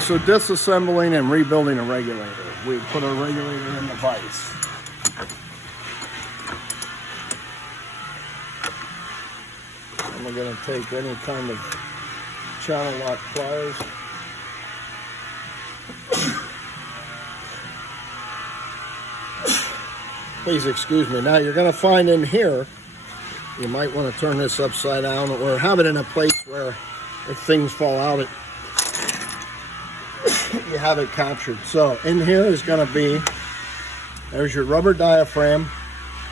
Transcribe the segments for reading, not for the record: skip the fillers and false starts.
So disassembling and rebuilding a regulator. We put a regulator in the vise. And we're going to take any kind of channel lock pliers. Please excuse me. Now you're going to find in here, you might want to turn this upside down or have it in a place where if things fall out, you have it captured. So in here is going to be, there's your rubber diaphragm,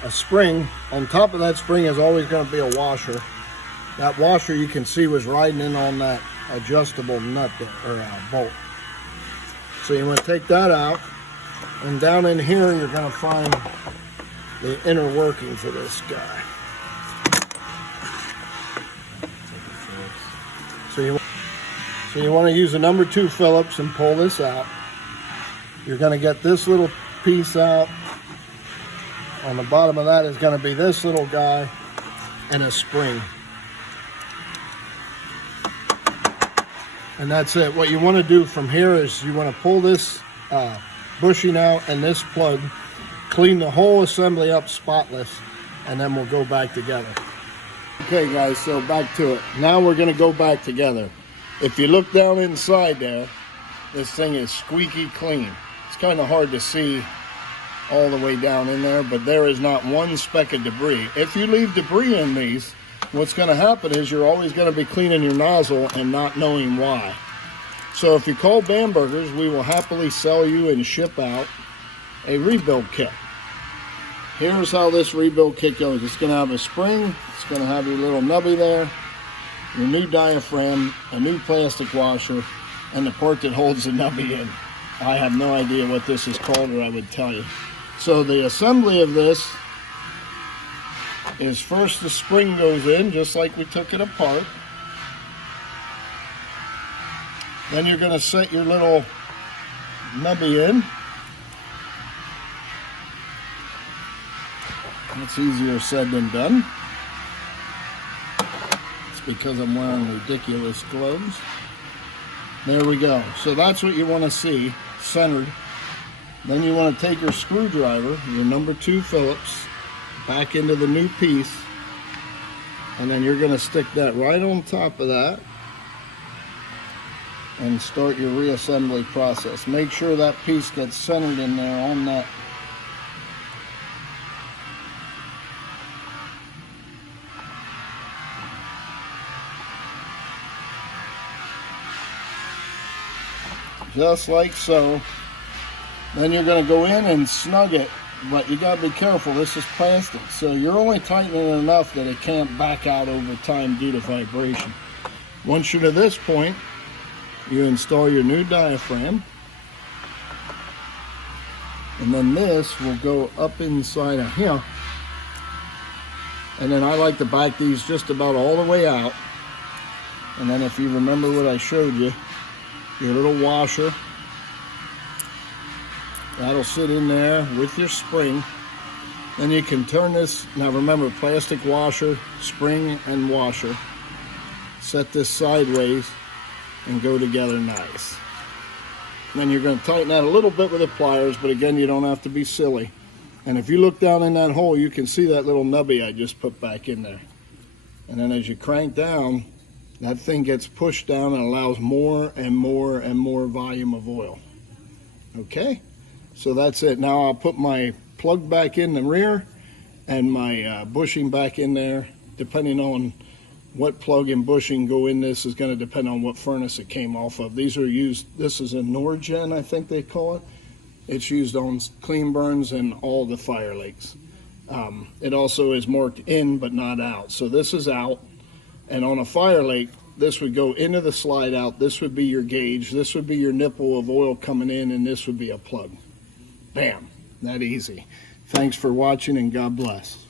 a spring. On top of that spring is always going to be a washer. That washer you can see was riding in on that adjustable nut or bolt. So you want to take that out, and down in here you're going to find the inner workings of this guy. So you want to use a number 2 Phillips and pull this out. You're going to get this little piece out. On the bottom of that is going to be this little guy and a spring. And that's it. What you want to do from here is you want to pull this bushing out and this plug, clean the whole assembly up spotless, and then we'll go back together. Okay guys, so back to it. Now we're going to go back together. If you look down inside there, this thing is squeaky clean. It's kind of hard to see all the way down in there, but there is not one speck of debris. If you leave debris in these, what's going to happen is you're always going to be cleaning your nozzle and not knowing why. So if you call Bamberger's, we will happily sell you and ship out a rebuild kit. Here's how this rebuild kit goes. It's going to have a spring, it's going to have your little nubby there, your new diaphragm, a new plastic washer, and the part that holds the nubby in. I have no idea what this is called, or I would tell you. So the assembly of this is first the spring goes in, just like we took it apart. Then you're going to set your little nubby in. It's easier said than done. It's because I'm wearing ridiculous gloves. There we go. So that's what you want to see, centered. Then you want to take your screwdriver, your number 2 Phillips, back into the new piece, and then you're going to stick that right on top of that and start your reassembly process. Make sure that piece gets centered in there on that. Just like so. Then you're going to go in and snug it, but you got to be careful. This is plastic, so you're only tightening it enough that it can't back out over time due to vibration. Once you're to this point, you install your new diaphragm, and then this will go up inside of here. And then I like to back these just about all the way out. And then if you remember what I showed you, your little washer, that'll sit in there with your spring. Then you can turn this, now remember, plastic washer, spring and washer. Set this sideways and go together nice. Then you're going to tighten that a little bit with the pliers, but again, you don't have to be silly. And if you look down in that hole, you can see that little nubby I just put back in there. And then as you crank down, that thing gets pushed down and allows more and more and more volume of oil. Okay, so that's it. Now I'll put my plug back in the rear and my bushing back in there. Depending on what plug and bushing go in this is going to depend on what furnace it came off of. These are used, this is a Norgen, I think they call it. It's used on clean burns and all the Firelakes. It also is marked in but not out. So this is out. And on a Firelake, this would go into the slide out. This would be your gauge. This would be your nipple of oil coming in, and this would be a plug. Bam, that easy. Thanks for watching, and God bless.